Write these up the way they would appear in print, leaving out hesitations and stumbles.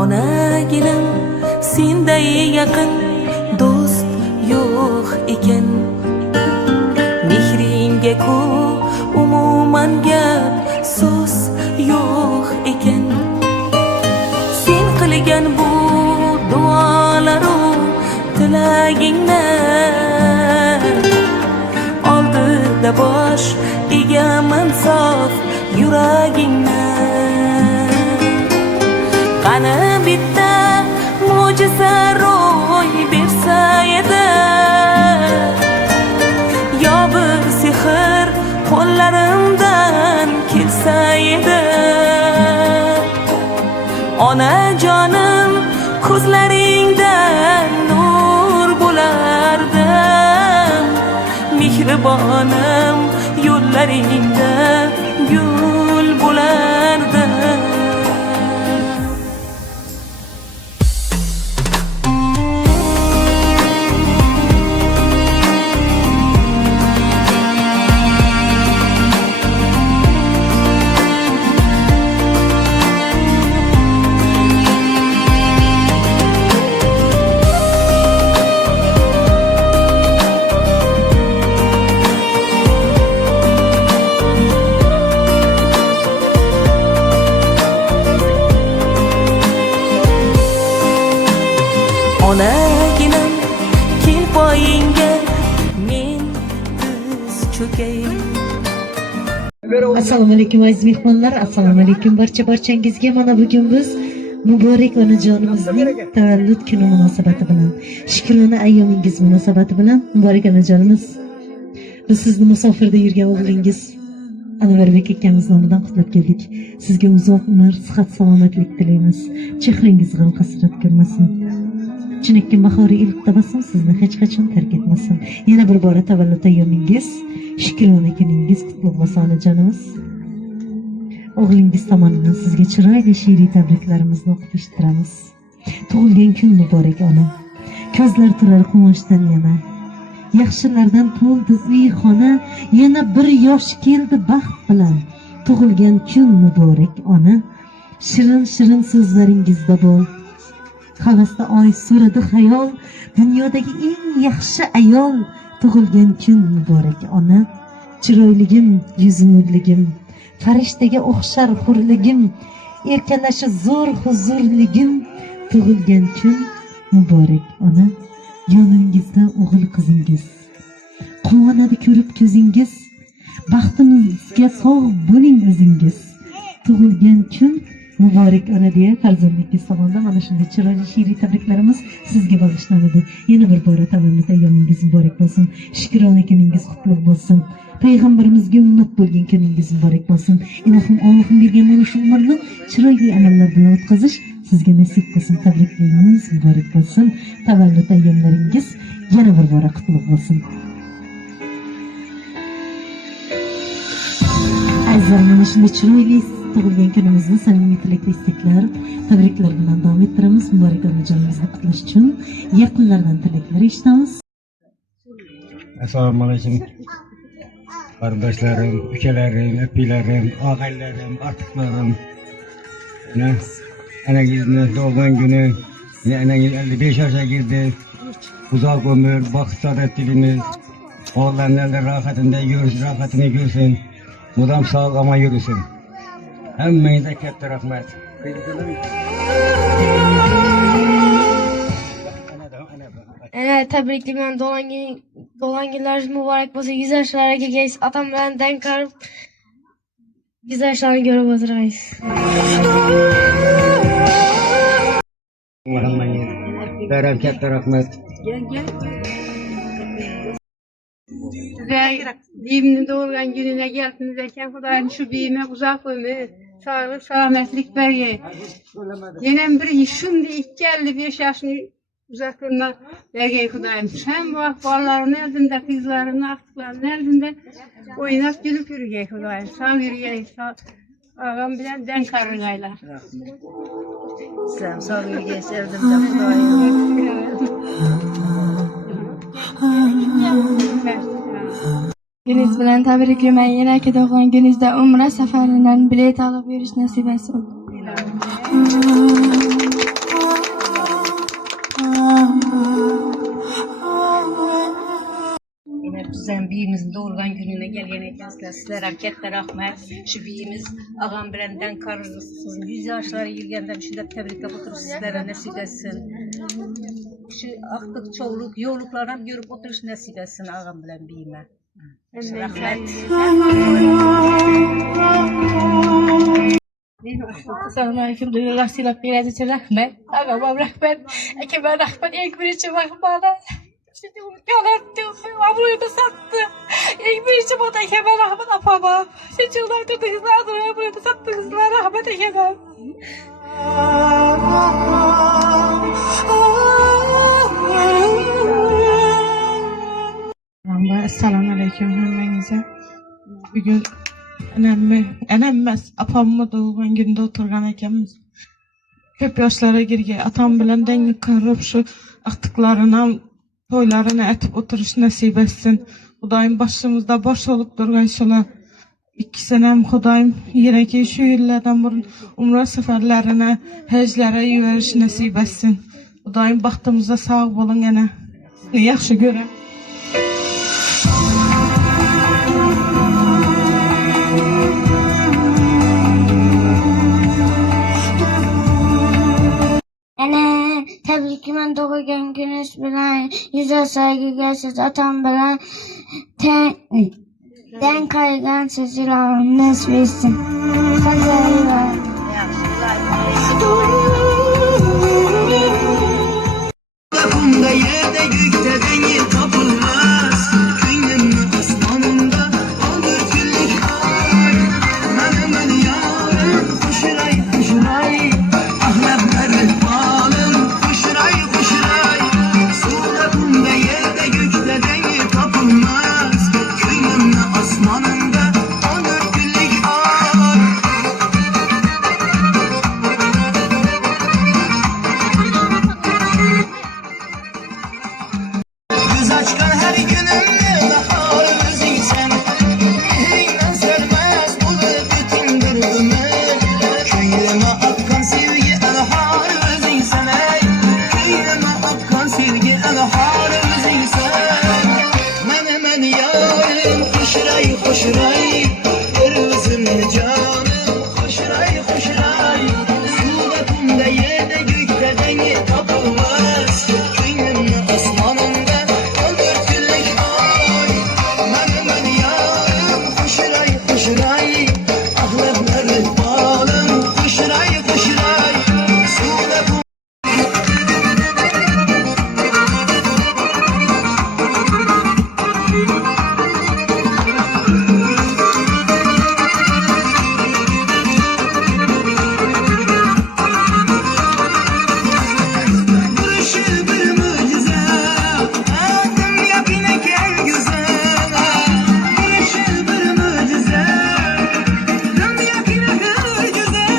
Onagilim senday yaqin do'st yo'q ekan. Mehringga ku umuman gap so'z yo'q ekan. Sen qilgan bu duolaru tilagingni oldida bosh egaman sof yuragingni. Qani bitta mo'jiza ro'y bersa edi, yo bir sehr qo'llarimdan kelsa edi. Onajonim ko'zlaringdan nur bo'lardim, mehribonim yo'llaringda gul bo'lardim. Onagilim kel poyingga men tiz cho'kay. Assalomu alaykum aziz mehmonlar, assalomu alaykum barchangizga. Mana bugun biz muborak onajonimizning tavallud kuni munosabati bilan, shukrona ayyomingiz munosabati bilan muborak onajonimiz, biz sizni musofirda yurgan o'g'lingiz Anvarbek akamiz nomidan qutlab keldik. Sizga uzoq umr, sihat, salomatlik tilaymiz. Chehrangiz g'am hasrat ko'rmasin. Chinakam bahoriy ilk tabassum sizni hech qachon tark etmasin. Yana bir bora tavallud ayyomingiz, shukrona kuningiz qutlug' bo'lsin onajonimiz. O'g'lingiz tomonidan sizga chiroyli she'riy tabriklarimizni o'qib eshittiramiz. Tug'ilgan kun muborak ona. Ko'zlar turar quyoshdan yana. Yaxshilardan to'ldi uy xona, yana bir yosh keldi baxt bilan. Tug'ilgan kun muborak ona. Shirin shirin so'zlaringizda bo'l. Havasda oy so'radi xayol, dunyodagi eng yaxshi ayol. Tug'ilgan kun muborak ona. Chiroyligim, yuzi nurligim, farishtaga o'xshar hurligim, erkalashi zo'r huzurligim. Tug'ilgan kun muborak ona. Yoningizda o'g'il qizingiz, quvonadi ko'rib ko'zingiz, baxtimizga sog' bo'ling o'zingiz. Tug'ilgan kun muborak ona deya farzandingiz tomonidan mana shunday chiroyli she'riy tabriklarimiz sizga bag'ishlanadi. Yana bir bora tavallud ayyomingiz muborak bo'lsin. Shukrona kuningiz qutlug' bo'lsin. Payg'ambarimizga ummat bo'lgan kuningiz muborak bo'lsin. Ilohim Allohim bergan mana shu umrni chiroyli amallar bilan o'tkazish sizga nasib qilsin. Tabriklaymiz, muborak bo'lsin. Tavallud ayyomlaringiz yana bir bora qutlug' bo'lsin. Azizlar, mana shunday chiroyli tug'ilgan kunimizni samimiy tilak, istaklar, tabriklar bilan davom ettiramiz. Muborak onajonimizni qutlash uchun yaqinlardan tilaklar eshitamiz. Assalomu alaykum qarindoshlarim, ukalarim, opalarim, og'aylarim, ortiqlarim. Anangizni tug'ilgan kuni, anangiz 55 yoshga kirdi. Uzoq umr, baxt, saodat tilimiz. O'g'illarning rohatini ko'rsin. Mudom sog' omon yursin. Hammangizga katta rahmat. Tabriklayman. Doğangillaringiz muborak bo'lsin. 100 yoshlarga kelgaysiz. Otam bilan dam qarib 100 yoshlarni ko'rib o'tiramiz. Hammangizga katta rahmat. Biyimni doğurgan gününe geldiniz ekan, Xudoyim shu biyime uzoq ömür, sağlık, selametlik bergey. Yine bir shunday 55 yoshni uzoq ömür bergey Xudoyim. Sen bu ahvollarni eldinde, kızlarını, aktıklarını eldinde oynab gülüp yürgey Xudoyim. Sağ yürgey, ağam bilen den karıgaylar. Sen sağ yürgey, sevdim de Xudoyim. Gününüz bilan tabriklayman. Yana tug'ilgan kuningizda umra safaridan bilet olib yurish nasib etsin. Yine bizden biyimizin doğurgan gününe gelgen ekensler sizler erkekler rahmet. Şu biyimiz ağam birenden karırsız 100 yaşlara girgenden şunda tebrik oturup sizlere nasip etsin. Şu aktık çoğuluk yolluklardan görüp oturuş nasip etsin ağam bilen biyime. Rahmet. Assalamualaikum duyuyorlar silap bir adet rahmet. Ağabey rahmet. Ekime rahmet ilk birinci bakmana. Şimdi yalattı. Avruyu da sattı. İlk birinci bana ekime rahmet apamam. Şimdi yıllar durdu kızlar duruyor. Avruyu da sattı kızlar rahmet ekime. Assalamualaikum hammangizga. Bugun enam emas, apamni doğgan günde oturgan ekanmiz. Köp yoshlarga girgan atam bilan dengi qarab shu aqtiqlarini, to'ylarini aytib o'tirish nasib etsin. Xudoyim boshimizda bosh olib turgan shular ikkisini ham Xudoyim yeraki shu yillardan burun umra safarlarini, hajlara yuborish nasib etsin. Xudoyim baxtimizda sog' bo'ling yana. Yaxshi ko'ring. Ana tebrikimen doğurgan günüz bilen yüze saygı gelsiz atam bilen den kaygan sizi rahmet versin. Kazayla. Kapımda yerde gökte dengi tapılmaz. Köyümün osmanında olur güllük ay. Menemen yarın kuşuray kuşuray. Ahlakları balın kuşuray kuşuray. Su kapımda yerde gökte dengi tapılmaz. Köyümün osmanında olur güllük ay. Göz açkan her günümde bahar özüysen. Mehrinden sermez bulur bütün gırgımı. Köyüme akkan sevgi elhar özüysen. Köyüme akkan sevgi elhar özüysen. Menemen yarım hoşray hoşray. Kırmızım canım hoşray hoşray. Suda kumda yerde gökte dengi tapılmaz. Köyümün osmanında olur güllük ay. Menemen yarım hoşray hoşray. Ahlakları balım hoşray hoşray. Suda kumda duruşu bir mucize. Adım yapına gel güzel. Duruşu bir mucize. Adım yapına gel güzel.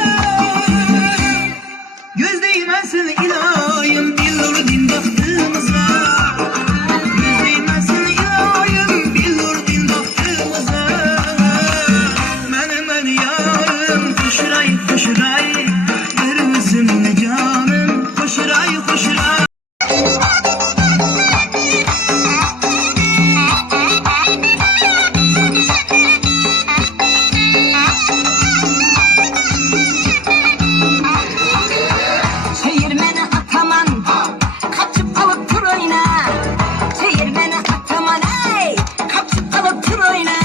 Göz değmesin ilahim billur din baktığımıza. Göz değmesin ilahim billur din baktığımıza. Menemen yarım koşuray koşuray. Kırmızım canım koşuray koşuray. Çevirmeni ataman, kaçıp alıp tur oyna. Çevirmeni ataman, ey, kaçıp alıp tur oyna.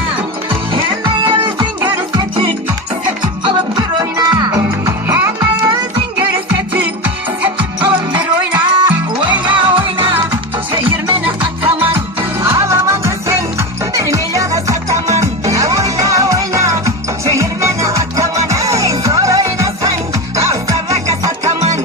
Hemen yüzün görürse tüt, sepip alıp tur oyna. Hemen yüzün görürse tüt, sepip alıp tur oyna. Oyna oyna, çevirmeni ataman, ağlamadın sen, bir milyona sataman. Oyna oyna, çevirmeni ataman, ey, zor oynasan, astarlaka sataman.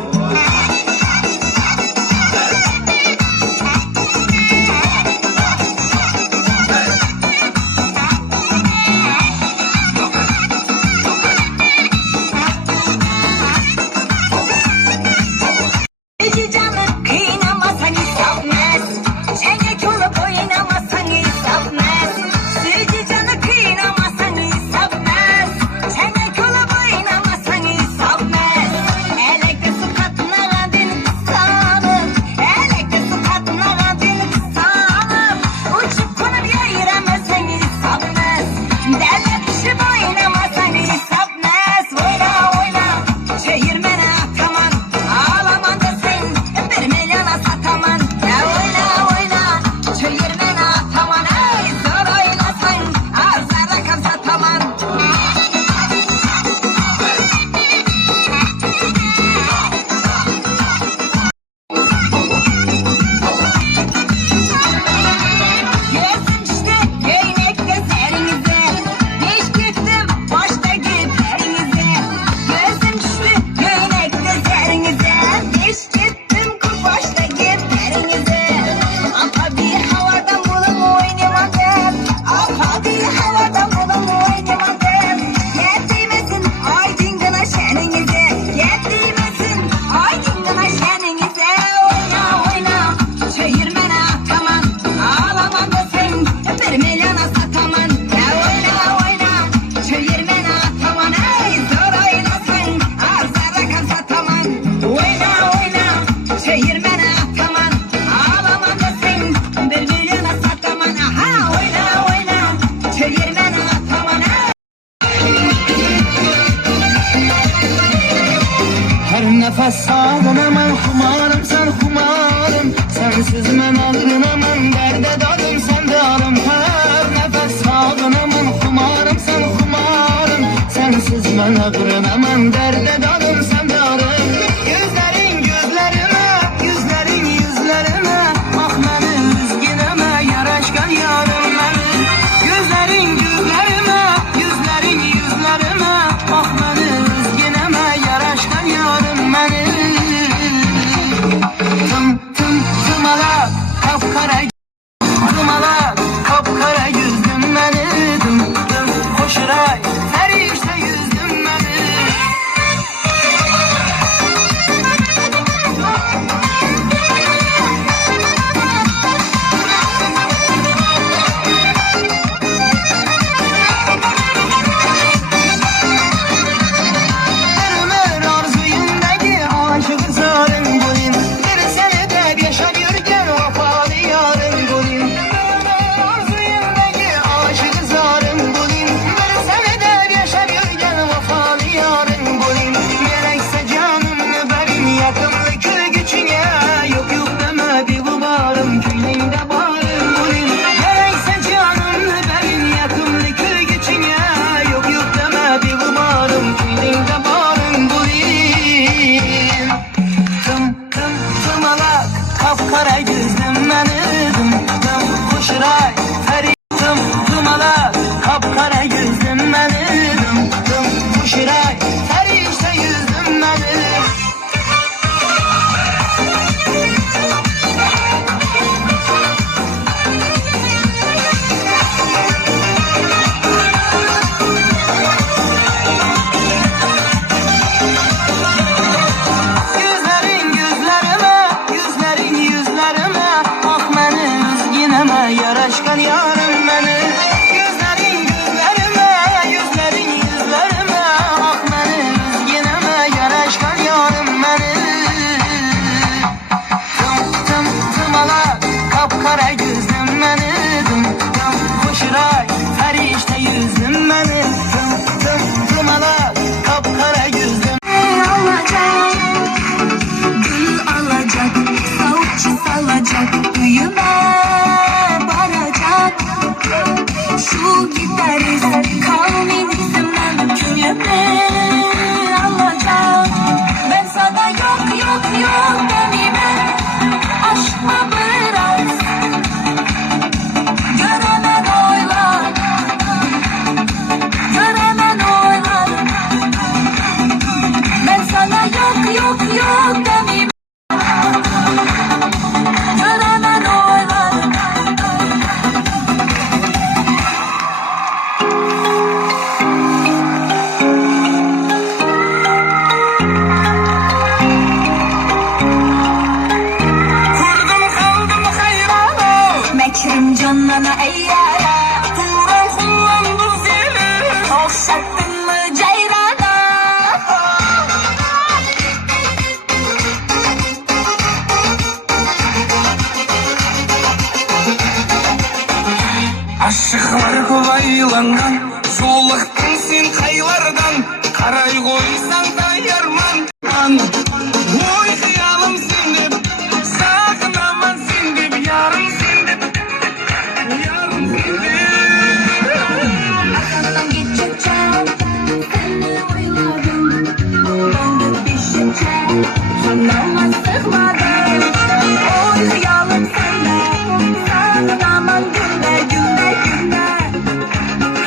nefes sağlığına mən xumarım, sen xumarım. Sensiz mən ağrına, mən dərdə dadım, sen de arım. Her nefes sağlığına mən xumarım, sen xumarım. Sensiz mən ağrına, mən dərdə dadım, sen de arım. Gözlerin gözlerime, yüzlerin yüzlerime, bak beni üzgüneme, yaraşkan yarım beni. Gözlerin gözlerime, yüzlerin yüzlerime, bak beni üzgüneme, yaraşkan yarım beni. Tımalak, kapkara, tımalak, kapkara yüzdüm beni. Koşuray, her işte yüzdüm beni. Ömür arzuyundaki aşık zarın bulin. Bir senede yaşar yürgen vafalı yarın bulin. Ömür arzuyundaki aşık zarın bulin. Bir senede yaşar yürgen vafalı yarın bulin. Gerekse canımı verin yakımlı köy güçüne. Yok yok demedi bu barım, köyünde barım bulin. Gerekse canımı verin yakımlı köy güçüne. Yok yok demedi bu barım, köyünde barım bulin. Tımalak, kapkara gözlüm beni. Koşuray, feritim, tımalak, kapkara gözlüm beni. Koşuray, ferişte yüzdüm beni. Gözlerin gözlerime, yüzlerin yüzlerime, bak beni üzgüneme, yaraşkan yarım beni. Gözlerin gözlerime, yüzlerin yüzlerime, bak beni üzgüneme, yaraşkan yarım beni. Tımalak, kapkara gözlüm beni. Koşuray, ferişte yüzdüm beni. Tımalak, kapkara gözlüm. Gül alacak, savukçu salacak, düğüme varacak. Şu gideriz, kavminizmden künyeme alacak. Ben sana yok yok yok demime, aşkma biraz. Göremen oylar, göremen oylar. Ben sana yok yok yok demeyim. Göremen oylar. Kurdum kaldım hayrana, Mekrim canına eyyara. Turan kullandı zili. Okşattın mı ceyrana? Aşıklar kolaylangan, soğuktun sen kaylardan. Karay koysan da yarman. Oy hıyalım sen dip, sakınaman sen dip, yarım sen dip, yarım sen dip. Arkamdan geçecekçe seni oyladım. Ben de pişince kanıma sıkmadım. Oy hıyalım sende, sakınaman günde günde günde.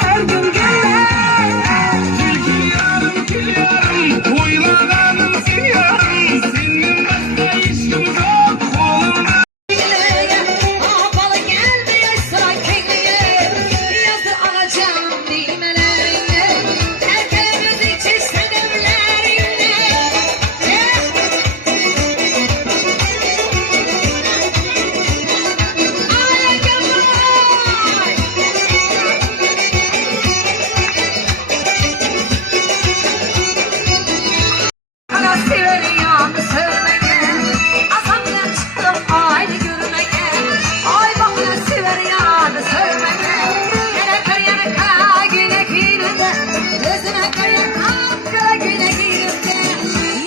Her gün günde. Oylaganım sen yarım, senin başka işim yok kolumda. Balı gelmiyor sıra kekliğe, yazı alacağım düğmelerine. Erkeğimiz için sedemlerine.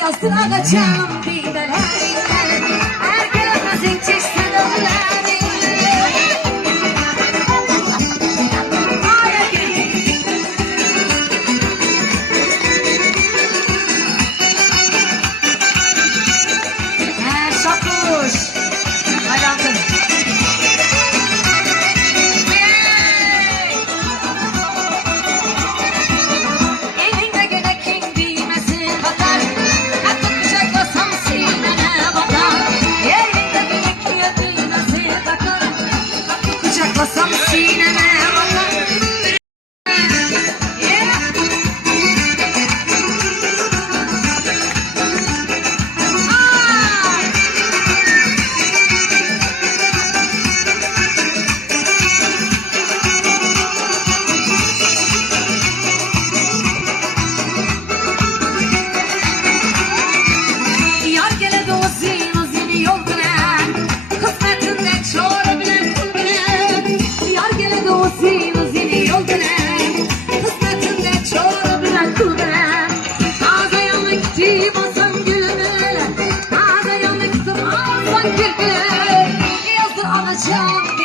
yazdı ağacam biberlerinden. Ergelemezin çeşsen önlerinde. Şakuş. Hayatım. Elinde güne kim bilmesin batar. Kalkıp kucaklasam sinene batar. Elinde güne kim bilmesin batar. Kalkıp kucaklasam sinene batar. Yar geledi o zini yol bilen. Kısmetinde çor bilen kul bilen. Yar geledi o zini yol bilen. Kısmetinde çor bilen kul bilen. Ağza yanıktım asan gülüne. Ağza yanıktım asan gülüne. Yazdı alacağım